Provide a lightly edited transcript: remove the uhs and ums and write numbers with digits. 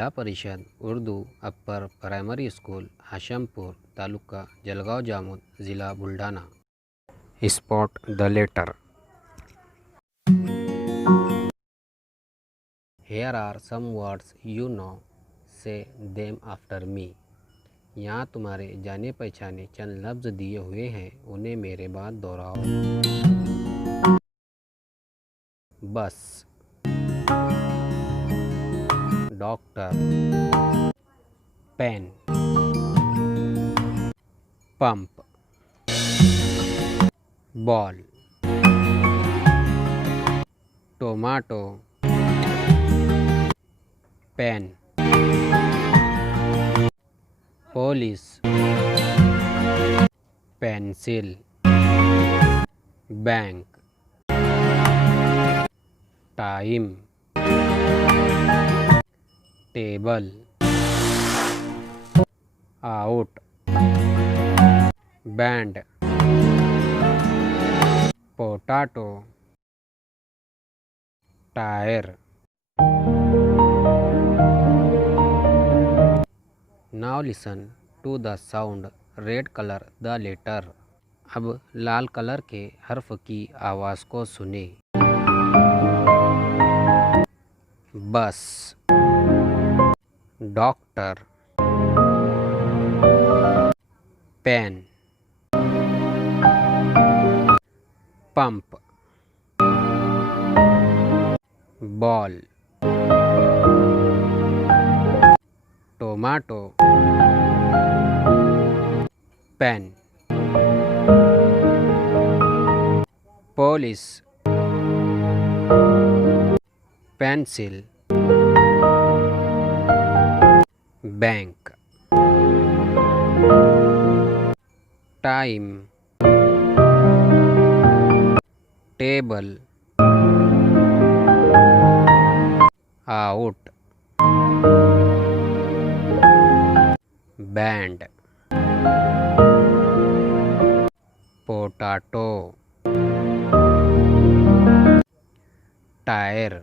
जिला Parishad Urdu upper primary school Hashampur taluka Jalgaon Jamod ज़िला Buldhana. Spot the letter. Here are some words you know, say them after me. यहाँ तुम्हारे जाने पहचाने चंद लफ्ज़ दिए हुए हैं, उन्हें मेरे बाद दोहराओ। Bus, doctor, pen, pump, ball, tomato, pen, police, pencil, bank, time, table, out, band, potato, tyre. Now listen to the sound. Red color the letter. अब लाल कलर के हर्फ की आवाज़ को सुने। Bus, doctor, pen, pump, ball, tomato, pen, police, pencil, bank, time, table, out, band, potato, tyre.